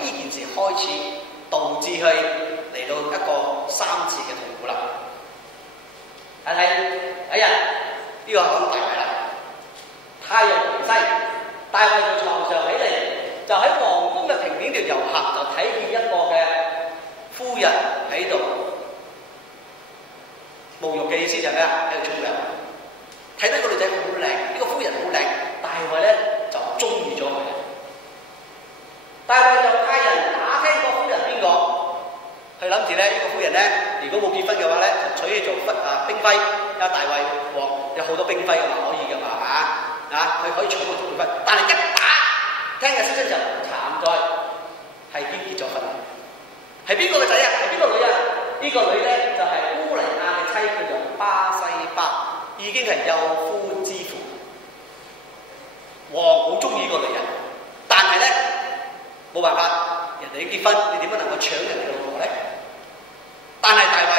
呢件事開始導致佢嚟到一個3次嘅痛苦啦。睇睇一日呢個係講大衛啦，太陽平西，大衛在床上起嚟，就喺皇宮嘅平面度遊行，就睇見一個嘅夫人喺度沐浴嘅意思就係咩啊？喺度沖涼，睇到個女仔好靚，呢個夫人好靚，大衛咧就中意咗佢。大衛就派人打聽個夫人邊個，佢諗住咧呢個夫人咧，如果冇結婚嘅話咧，就娶去做兵徽。因為大衛王有好多兵徽嘅嘛，可以嘅嘛佢可以娶個兵徽。但係一打聽嘅消息就慘在係已經結咗婚，係邊個嘅仔啊？係邊個女啊？呢個女咧就係烏利亞嘅妻，叫做巴西巴，已經係有夫之婦。王好中意呢個女人，但係咧冇辦法，人哋結婚，你點樣能夠搶人哋嘅老婆咧？但係大衛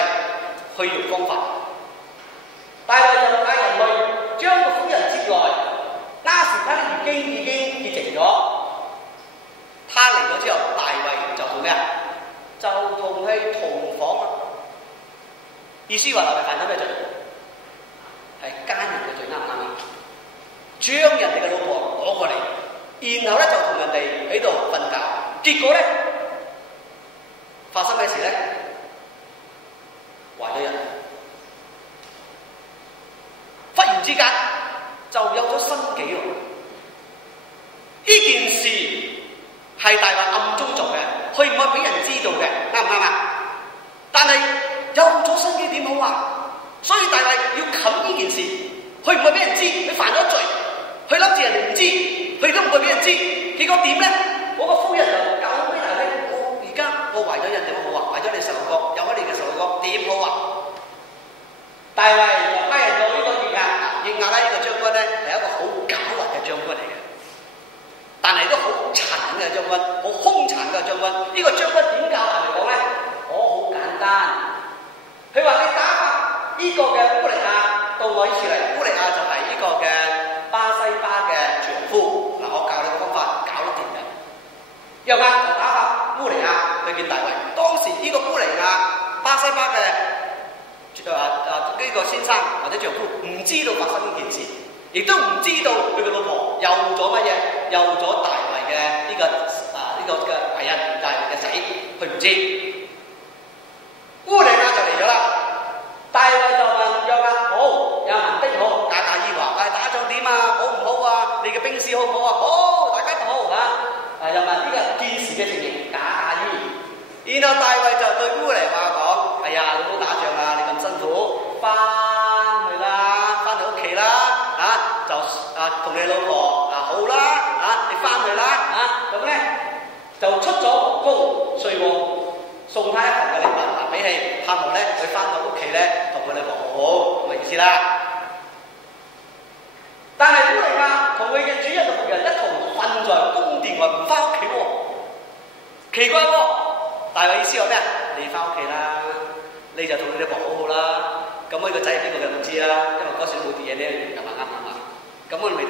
去用方法，大衛就派人去將個婦人接來。那時他的月經已經潔淨咗，他嚟咗之後，大衛就做咩啊？就同佢同房啊！意思話係咪犯咗咩罪？係奸人嘅罪，啱唔啱啊？將人哋嘅老婆攞過嚟，然後咧就同人哋喺度瞓覺，結果咧發生咩事咧？懷咗孕，忽然之間就有咗身紀喎！呢件事係大衛暗中做嘅，佢唔可以俾人知道嘅，啱唔啱啊？但係有咗身紀點好啊？所以大衛要冚呢件事，佢唔可以俾人知，佢犯咗罪，佢諗住人哋唔知，佢都唔會俾人知。結果點咧？嗰個夫人就搞俾大衛，而家我懷咗孕點好啊？懷咗你細路哥，有咗你嘅細路哥點好啊？大衛就派人到呢個約押，約押咧呢個將軍咧係一個好狡猾嘅將軍嚟嘅，但係都好殘忍嘅將軍，好兇殘嘅將軍。呢個將軍點教大衛講咧？我好簡單，佢話你打發呢個嘅烏利亞到我呢處嚟，烏利亞就係呢個嘅巴西巴嘅丈夫。嗱，我教你個方法，搞得掂嘅。約押就打發烏利亞去見大衛。當時呢個烏利亞巴西巴嘅呢個先生或者丈夫唔知道發生呢件事，亦都唔知道佢嘅老婆有咗乜嘢，有咗大衛嘅呢個嘅懷孕，大衛嘅仔，佢唔知。烏利亞就嚟咗啦，大衛就問約押好，有民兵好，假假意話，打仗點啊？好唔好啊？你嘅兵士好唔好啊？好，大家都好嚇。又問呢個件事嘅情形，假假意。然後大衛就對烏利亞講：係啊，你唔好打仗啊，你咁辛苦，翻去啦，翻到屋企啦，就同你老婆好啦，你翻去啦，咁咧就出咗皇宮，睡王送他一份嘅禮物，比起盼望咧佢翻到屋企咧同佢老婆好好咁嘅意思啦。但係烏利亞同佢嘅主人同僕人一同瞓在宮殿外，唔翻屋企喎，奇怪喎！大衛意思話咩啊？你翻屋企啦，你就同你老婆好好啦。咁我呢個仔係邊個嘅唔知啦，因為嗰時都冇啲嘢咧，又話啱啊。咁我咪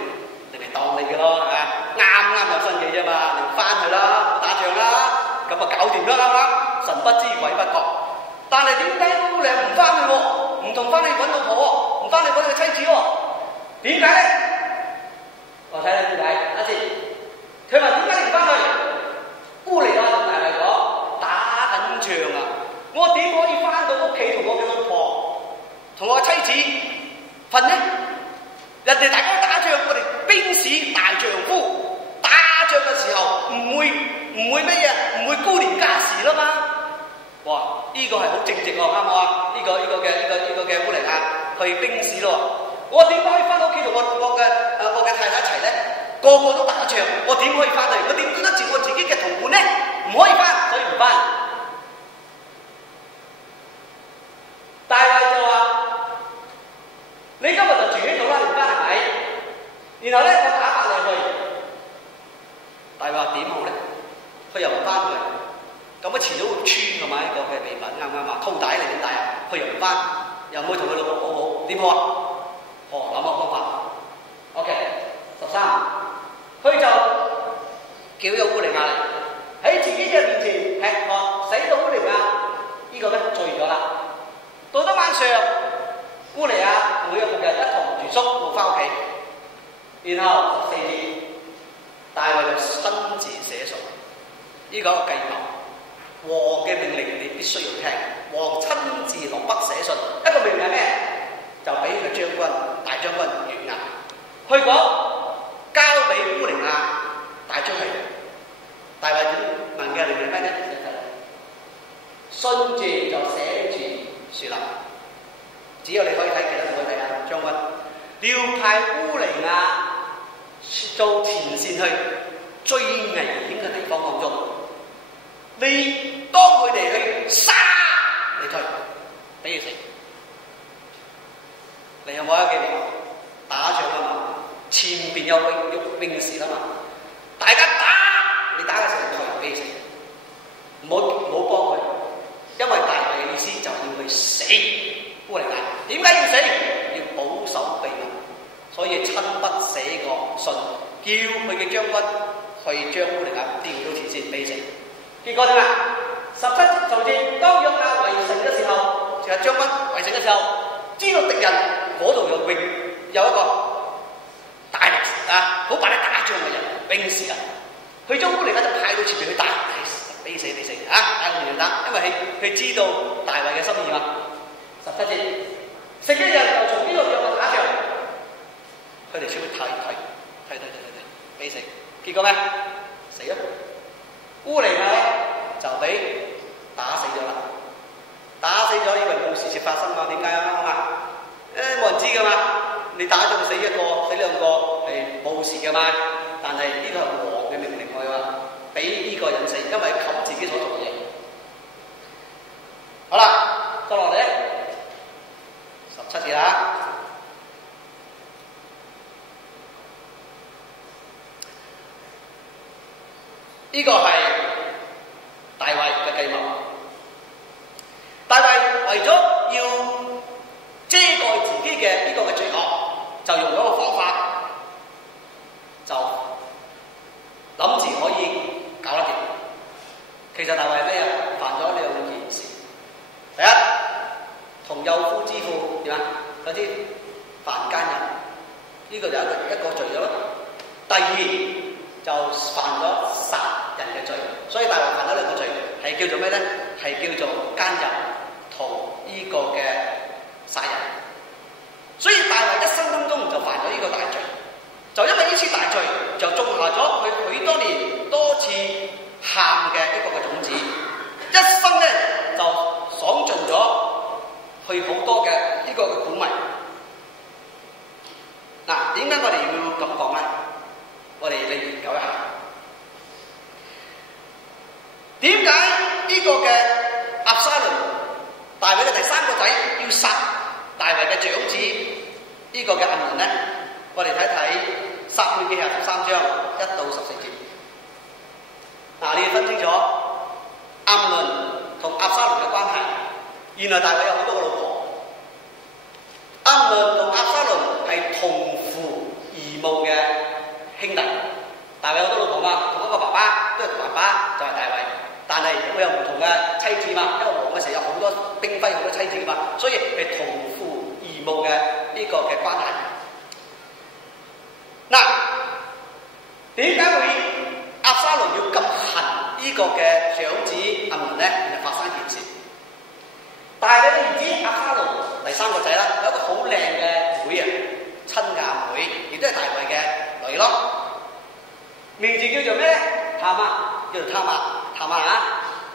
當你嘅咯，係咪？啱有新嘅啫嘛，你翻去啦，打仗啦，咁啊搞掂啦，啱唔啱？神不知鬼不覺。但係點解烏利亞唔翻去喎？唔同翻去揾老婆喎，唔翻去揾佢妻子喎？點解咧？我睇下點解。阿姐，佢話點解你唔翻去？烏利亞同大衛講：打緊仗啊！我點可以翻到屋企同我嘅老婆、同我嘅妻子瞓呢？人哋大家打仗，我哋兵士大丈夫，打仗嘅時候唔會乜嘢，唔會高廉家事啦嘛。哇！呢個係好正直喎，啱唔啱啊？呢個嘅烏利亞去兵士咯。我點解可以翻到屋企同我嘅太太一齊咧？個個都打仗，我點可以翻嚟？我點對得住我自己嘅同伴咧？唔可以翻，所以唔翻。大衛就話：你今日就住喺度啦，你唔翻係咪？然後咧，我打發你去。大衛話點好咧？佢又唔翻去，咁啊遲早會穿㗎嘛？呢個嘅秘密啱唔啱啊？套帶嚟點帶啊？佢又唔翻，又唔會同佢老婆好好，點好啊？諗個方法。OK，13，佢就叫咗烏利亞嚟喺自己嘅面前吃喝，使到烏利亞呢個咧醉咗啦。到咗晚上，烏利亞同佢嘅僕人一同住宿，冇翻屋企。然後14節，大衛就親自寫信，呢個一個計謀。王嘅命令你必須要聽，王親自落筆寫信。一個命令係咩？就俾佢將軍大將軍約押去講，交俾烏利亞帶出去。大衛點問嘅命令係咩咧？信字就寫住樹林，只有你可以睇，其他唔可以睇啊！將軍調派烏利亞做前線去最危險嘅地方當中。你當佢哋去殺你退，俾佢死。你有冇一個記錄？打仗啊嘛，前邊有兵士啦嘛，大家打，你打嘅時候退俾佢死，唔好幫佢，因為大衛嘅意思就要佢死。烏利亞點解要死？要保守秘密，所以親筆寫個信，叫佢嘅將軍去將烏利亞調到前線俾死。結果點啊？17節就至，當約押圍城嘅時候，就係將軍圍城嘅時候，知道敵人嗰度有一個大力啊，好白力打仗嘅人兵士啊，佢將烏利亞就派到前面去打，俾死啊！打完就打，因為佢知道大衛嘅心意嘛。17節，剩嘅人就從呢個約押打仗，佢哋先會退，俾死。結果咩？死咗。烏利亞就俾打死咗啦，打死咗呢個冇事情發生嘛？點解啊？冇人知噶嘛？你打咗死一個、死兩個係冇事噶嘛？但係呢個係王嘅命令嚟㗎，俾呢個人死，因為冚自己所做嘅嘢。好啦，再落嚟17節啦。呢個係大衛嘅計謀。大衛為咗要遮蓋自己嘅呢個嘅罪惡，就用咗個方法，就諗住可以搞得掂。其實大衛係咩啊？犯咗2件事。第一，同幼婦之婦點啊？嗰啲犯奸人，呢個就一個罪咗咯。第二，就犯咗殺人嘅罪，所以大衛犯咗2個罪，係叫做咩咧？係叫做奸淫同呢個嘅殺人。所以大衛一生當中就犯咗呢個大罪，就因為呢次大罪就種下咗佢許多年多次喊嘅一個嘅種子，一生咧就爽盡咗佢好多嘅呢個嘅苦味。嗱，點解我哋要咁講咧？我哋嚟研究一下，點解呢個嘅押沙龍，大衛嘅第3個仔要殺大衛嘅長子呢個嘅暗嫩咧？我哋睇睇撒母耳記下13章1到14節。嗱，你要分清楚暗嫩同押沙龍嘅關係。原來大衛有好多個老婆，暗嫩同押沙龍係同父異母嘅兄弟。大衛好多老婆嘛，同一個爸爸，都係爸爸就係大衛，但係佢有唔同嘅妻子嘛，因為王嘅時候有好多兵揮好多妻子嘛，所以係同父異母嘅呢個嘅關係。嗱，點解會押沙龍要咁恨呢個嘅長子暗嫩咧？就發生一件事，大衛嘅兒子押沙龍第3個仔啦，有一個好靚嘅妹啊，親家妹，亦都係大衛嘅女咯。名字叫做咩？塔瑪，叫做塔瑪啊！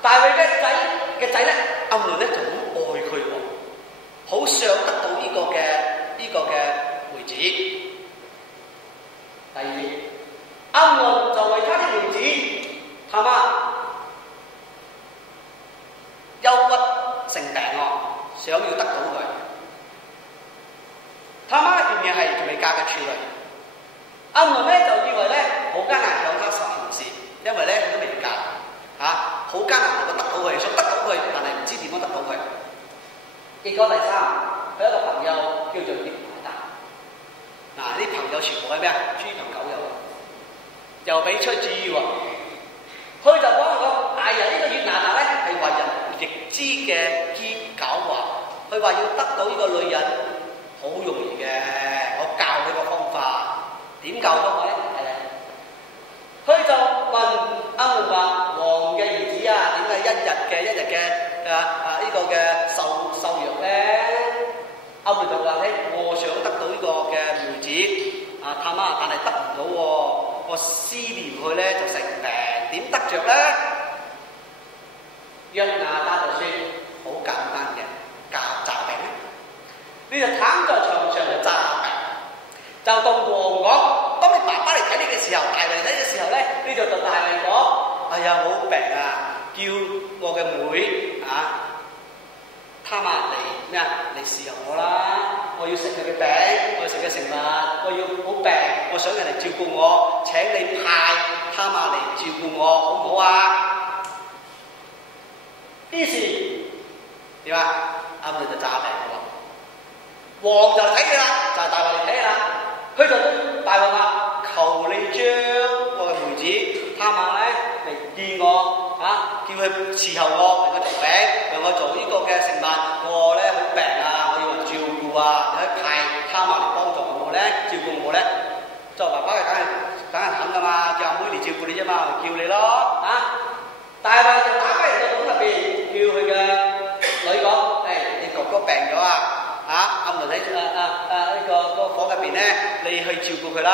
大衛嘅仔咧，暗嫩咧就好愛佢喎，好想得到呢個嘅妹子。第二，暗嫩就為他的妹子塔瑪憂鬱成病喎，想要得到佢。塔瑪原來係仲未嫁嘅處女。暗嫩咧就以為咧好艱難向他實行事，因為咧佢都未嫁嚇，好艱難能夠得到佢，想得到佢，但係唔知點樣得到佢。結果第3，佢有一個朋友叫做葉乃達。嗱，啲朋友全部係咩啊？豬朋狗友，又俾出主意喎。佢就講佢話要得到呢個女人好容易嘅，我教你個方法。點教方法咧？係啊，佢就問亞門話：王嘅兒子啊，點解一日嘅呢個嘅受辱咧？亞門就話：我想得到呢個嘅妹子啊，探媽，但係得唔到喎。我思念佢咧就成病，點得着咧？約拿單就説：好簡單嘅，詐病。你就躺在床上就詐病，就同王講：當你爸爸嚟睇你嘅時候，大衛睇嘅時候咧，你就同大衛講：哎呀，我好病啊，叫我嘅妹啊，他媽嚟咩啊？嚟侍候我啦！我要食佢嘅餅，我要食佢食物，我要好病，我想人嚟照顧我，請你派他媽嚟照顧我，好唔好啊？於是點啊？亞門就詐病喎。王就睇佢啦，就係大衛嚟睇啦。佢就對大衛話：求你將我嘅妹子他瑪咧嚟見我啊，叫佢伺候我，令我做餅，令我做呢個嘅食物。我咧好病啊，我要人照顧啊，你可以派他瑪嚟幫助我咧，照顧我咧。作為爸爸嘅梗係肯噶嘛，叫阿妹嚟照顧你啫嘛，叫你咯啊！大衛就打開人個桶入邊，叫佢嘅女講：你哥哥病咗啊！亞門喺呢個房入邊咧，你去照顧佢啦，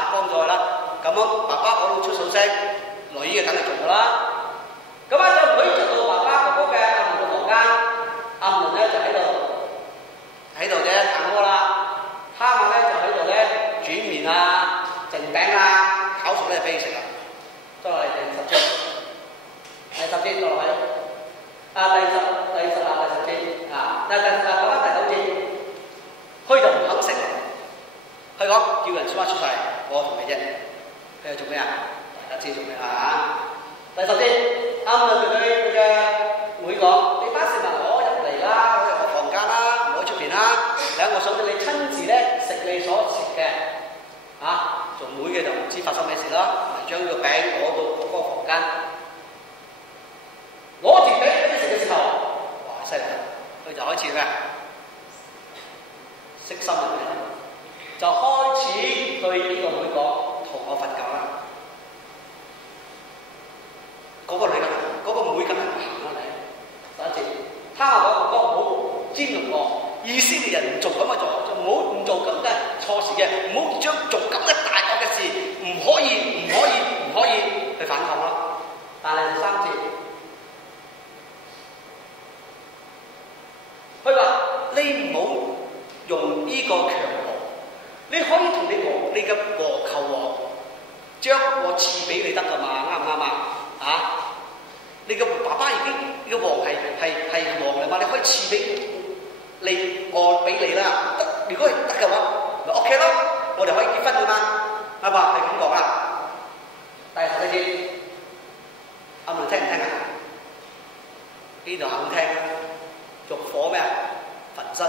去幫助佢啦。咁樣爸爸嗰度出手聲，女嘅梗係做㗎啦。咁啊，就女就到爸爸哥哥嘅亞門嘅房間，亞門咧就喺度啫，行過啦。他瑪咧就喺度咧煮麵啊、整餅啊、烤熟咧俾佢食啦。再落嚟第10章，第10節落去。第10節啊，講翻第9節，佢就唔肯食，佢講叫人出嚟，我同你啫。佢做咩啊？大家知做咩啊？第10節，亞門就對佢嘅妹講：你把食物攞入嚟啦，攞入我房間啦，唔好喺出邊啦。我想俾你親自咧食你所食嘅。做妹嘅就唔知發生咩事啦，咪將個餅攞到嗰個房間，攞住餅俾你食嘅時候，哇！犀利！佢就開始咩？悉心入嚟，就開始對呢個妹講：同我瞓覺啦！嗰個女嘅，嗰個妹梗係唔行啦，你11節，他話講：哥唔好沾用我。以色列人唔做咁嘅做，就唔做咁嘅錯事嘅，唔好將做咁嘅大惡嘅事，唔可以去反抗咯。但係第3節，佢話你唔好用呢個強暴，你可以同你嘅和求王將我賜俾你得㗎嘛？啱唔啱啊？你嘅爸爸已經呢個王係王嚟嘛？你可以賜俾我俾你啦。如果係得嘅話，咪 OK 咯，我哋可以結婚㗎嘛？係嘛？係咁講啦。第14節，阿門聽唔聽啊？呢度肯聽啦。欲火咩啊？焚身。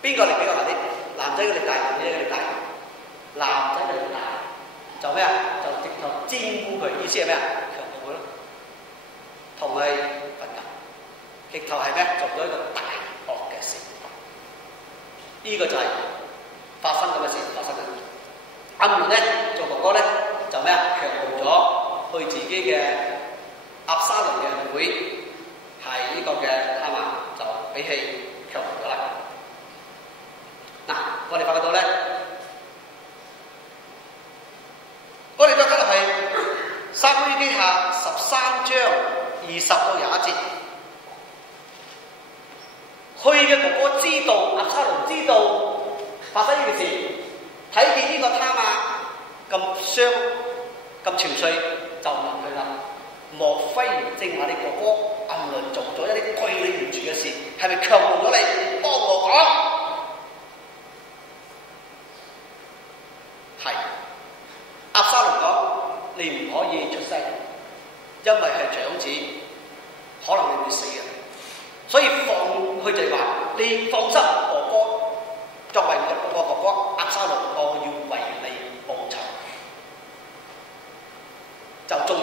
邊個力比較大啲？男仔嘅力大，女仔嘅力大。男仔嘅力大，就咩啊？就直頭沾污佢，意思係咩啊？強暴佢咯，同佢瞓覺。直頭係咩？做咗一個大惡嘅事。呢個就係發生咁嘅事發生嘅。亞門咧做哥哥咧就咩啊？強暴咗佢自己嘅押沙龍嘅妹，係呢個嘅他瑪，就俾佢強暴咗啦。嗱，我哋發覺到咧，我哋再跟落去撒母耳記下13章20到21節。佢嘅哥哥知道，押沙龍知道發生呢件事，睇見呢個他瑪咁傷咁憔悴，就問佢啦：莫非正話你哥哥亞倫做咗一啲對你唔住嘅事，係咪強暴咗你？幫我講。係。押沙龍講：你唔可以出聲，因為係長子，可能你會死嘅。所以佢就話：你放心，哥哥作為我哥哥押沙龍，我要